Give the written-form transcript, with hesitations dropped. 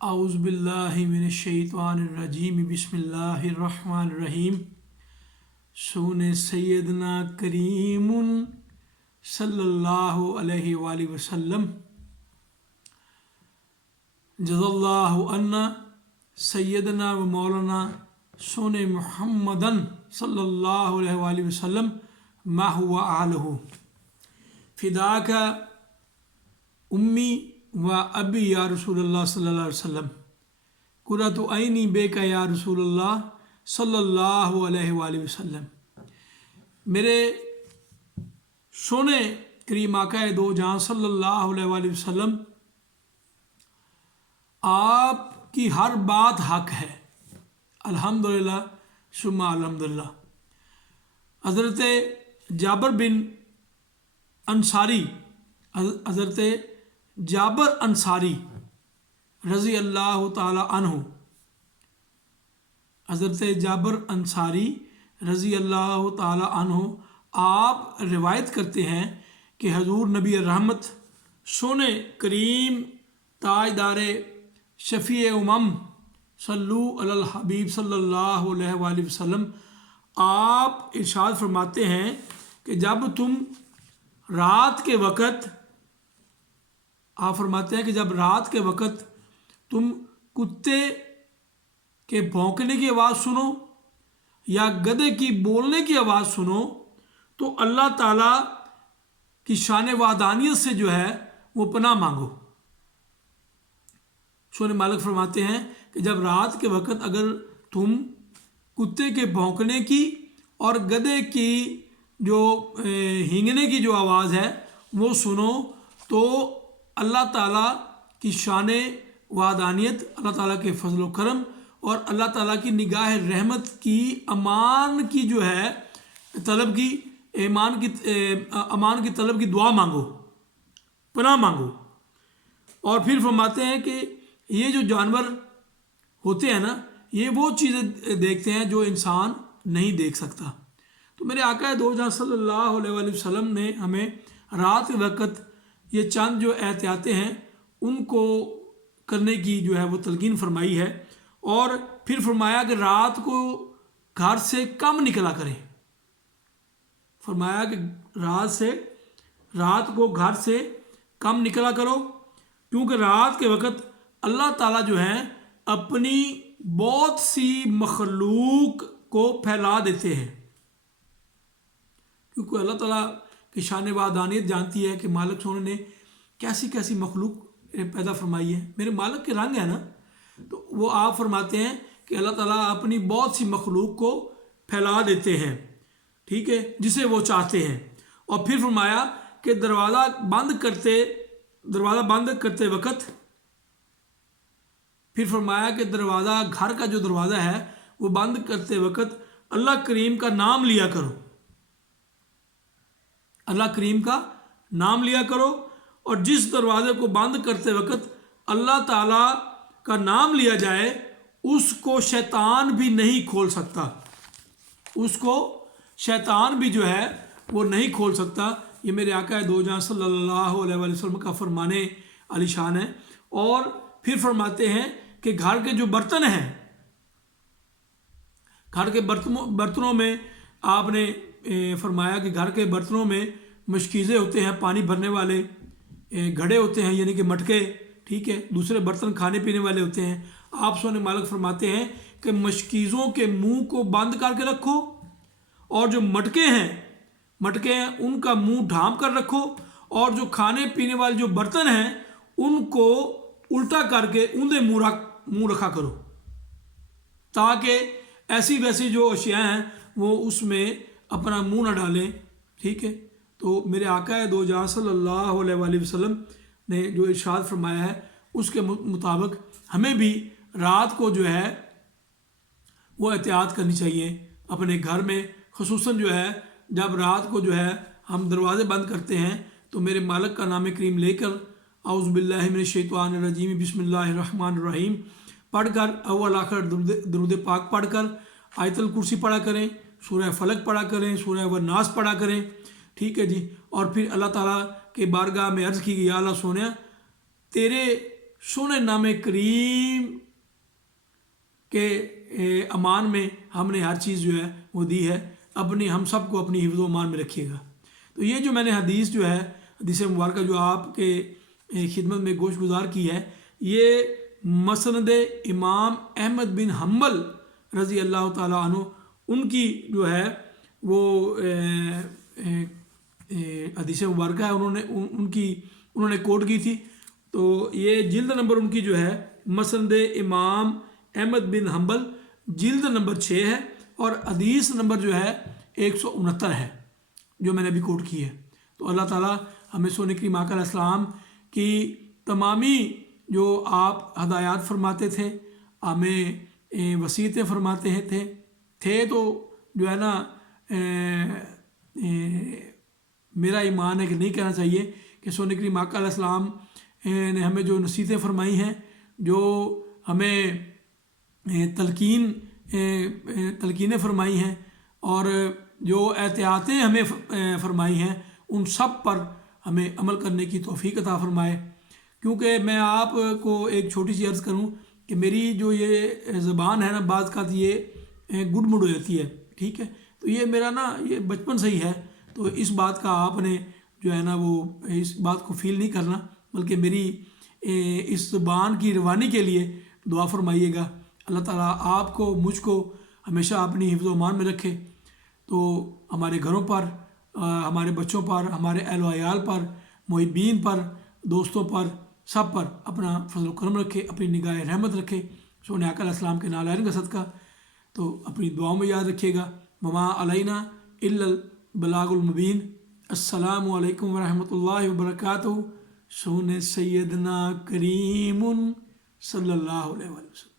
आउज़ बिल्लाहि मिनश्शैतानिर्रजीम बिस्मिल्लाहिर्रहमानिर्रहीम। सोने सैयदना करीमुन सल्लल्लाहु अलैहि वसल्लम जज़ल्लाहु अन्ना सैयदना व मौलाना सोने मुहम्मदन सल्लल्लाहु अलैहि वसल्लम मा हुवा आलहु फ़िदाका उम्मी व अबी या रसूलल्लाह सल्लल्लाहु अलैहि वसल्लम कुर्रतु ऐनी बेका या रसूलल्लाह सल्लल्लाहु अलैहि वसल्लम। मेरे सोने करीम आकाए दो जहाँ सल्लल्लाहु अलैहि वसल्लम, आपकी हर बात हक है। अल्हम्दुलिल्लाह सुम्मा अल्हम्दुलिल्लाह। हज़रत जाबर बिन अंसारी, हज़रत जाबर अंसारी रज़ी अल्लाह ताला अन्हु, हज़रत जाबर अंसारी रज़ी अल्लाह ताला अन्हु आप रिवायत करते हैं कि हजूर नबी रहमत सोने करीम ताजदार शफ़ी उमम सल्लु अलल हबीब सल्लल्लाहु अलैहि वसल्लम आप इरशाद फरमाते हैं कि जब तुम रात के वक़्त, आप फरमाते हैं कि जब रात के वक़्त तुम कुत्ते के भौंकने की आवाज़ सुनो या गधे की बोलने की आवाज़ सुनो तो अल्लाह ताला की शान वादानियत से जो है वो पनाह मांगो। सोने मालिक फरमाते हैं कि जब रात के वक़्त अगर तुम कुत्ते के भौंकने की और गधे की जो हींगने की जो आवाज़ है वो सुनो तो अल्लाह ताला की शान वादानियत, अल्लाह ताला के फजल व करम और अल्लाह ताला की निगाह रहमत की अमान की जो है तलब की अमान की तलब की दुआ मांगो, पनाह मांगो। और फिर फरमाते हैं कि ये जो जानवर होते हैं ना, ये वो चीज़ें देखते हैं जो इंसान नहीं देख सकता। तो मेरे आका दो जहाँ सल्लल्लाहु अलैहि वसल्लम ने हमें रात के वक़्त ये चंद जो एहतियातें हैं उनको करने की जो है वो तलकीन फरमाई है। और फिर फरमाया कि रात को घर से कम निकला करें। फरमाया कि रात को घर से कम निकला करो, क्योंकि रात के वक़्त अल्लाह ताला जो है अपनी बहुत सी मखलूक को फैला देते हैं। क्योंकि अल्लाह ताला की शान वादानियत जानती है कि मालिक सोने ने कैसी कैसी मखलूक पैदा फरमाई है। मेरे मालिक के रंग है ना, तो वो आप फरमाते हैं कि अल्लाह ताला अपनी बहुत सी मखलूक को फैला देते हैं, ठीक है, जिसे वो चाहते हैं। और फिर फरमाया कि दरवाज़ा बंद करते वक़्त, फिर फरमाया कि दरवाज़ा, घर का जो दरवाज़ा है वो बंद करते वक़्त अल्लाह करीम का नाम लिया करो, अल्लाह करीम का नाम लिया करो। और जिस दरवाज़े को बंद करते वक़्त अल्लाह ताला का नाम लिया जाए उसको शैतान भी नहीं खोल सकता, उसको शैतान भी जो है वो नहीं खोल सकता। ये मेरे आका दो जहाँ सल्लल्लाहु अलैहि वसल्लम का फरमाने आलिशान है। और फिर फरमाते हैं कि घर के जो बर्तन हैं, घर के बर्तनों में आपने फरमाया कि घर के बर्तनों में मशकीज़े होते हैं, पानी भरने वाले घड़े होते हैं यानी कि मटके, ठीक है, दूसरे बर्तन खाने पीने वाले होते हैं। आप सोने मालिक फरमाते हैं कि मशकीज़ों के मुंह को बंद करके रखो और जो मटके हैं उनका मुंह ढांप कर रखो, और जो खाने पीने वाले जो बर्तन हैं उनको उल्टा करके उन्हें मुँह रखा करो, ताकि ऐसी वैसी जो अशियाँ हैं वो उसमें अपना मुंह ना डालें, ठीक है। तो मेरे आका दो जहाँ सल्लल्लाहु अलैहि वसल्लम ने जो इरशाद फरमाया है उसके मुताबिक हमें भी रात को जो है वो एहतियात करनी चाहिए अपने घर में। खुसूसन जो है जब रात को जो है हम दरवाज़े बंद करते हैं तो मेरे मालिक का नाम करीम लेकर औज़ु बिल्लाहि मिनश्शैतानिर्रजीम बिस्मिल्लाहिर्रहमानिर्रहीम पढ़कर, अव्वल आखिर दुरूद पाक पढ़कर आयतुल कुर्सी पढ़ा करें, सूरह फलक पढ़ा करें, सूरह व नास पढ़ा करें, ठीक है जी। और फिर अल्लाह ताला के बारगाह में अर्ज़ की गई, या अल्लाह सोनिया तेरे سونے نام کریم کے امان میں ہم نے ہر چیز جو ہے وہ دی ہے. اپنی ہم سب کو اپنی حفظ و امان میں رکھیے گا. تو یہ جو میں نے حدیث جو ہے حدیث مبارکہ جو آپ کے خدمت میں گوش گزار کی ہے، یہ مسند امام احمد بن حنبل رضی اللہ تعالیٰ عنہ ان کی جو ہے وہ حدیث مبارکہ ہے. انہوں نے کوٹ کی تھی. تو یہ جلد نمبر ان کی جو ہے مسند امام احمد بن حنبل جلد نمبر 6 ہے، اور حدیث نمبر جو ہے 169 ہے جو میں نے ابھی کوٹ کی ہے. تو اللہ تعالیٰ ہمیں سونے کریم آقا علیہ السلام کی تمامی جو آپ ہدایات فرماتے تھے، ہمیں وصیتیں فرماتے تھے تو جو ہے نا میرا ایمان ہے کہ نہیں کہنا چاہیے کہ سونے کریم آقا علیہ السلام نے ہمیں جو نصیحتیں فرمائی ہیں، جو ہمیں تلقینیں فرمائی ہیں، اور جو احتیاطیں ہمیں فرمائی ہیں، ان سب پر ہمیں عمل کرنے کی توفیق عطا فرمائے. کیونکہ میں آپ کو ایک چھوٹی سی عرض کروں کہ میری جو یہ زبان ہے نا، بعض کا یہ گڈ مڈ ہو جاتی ہے، ٹھیک ہے. تو یہ میرا نا یہ بچپن سے ہی ہے. تو اس بات کا آپ نے جو ہے نا وہ اس بات کو فیل نہیں کرنا، بلکہ میری اس زبان کی روانی کے لیے دعا فرمائیے گا. اللہ تعالیٰ آپ کو مجھ کو ہمیشہ اپنی حفظ و امان میں رکھے. تو ہمارے گھروں پر، ہمارے بچوں پر، ہمارے اہل و عیال پر، محبین پر، دوستوں پر، سب پر اپنا فضل و کرم رکھے، اپنی نگاہ رحمت رکھے سونے آقا علیہ السلام کے نالائن کا صدقہ. تو اپنی دعاؤں میں یاد رکھیے گا. وما علینا الا البلاغ المبین. السلام علیکم ورحمۃ اللہ وبرکاتہ. سونے سیدنا کریم صلی اللہ علیہ وسلم.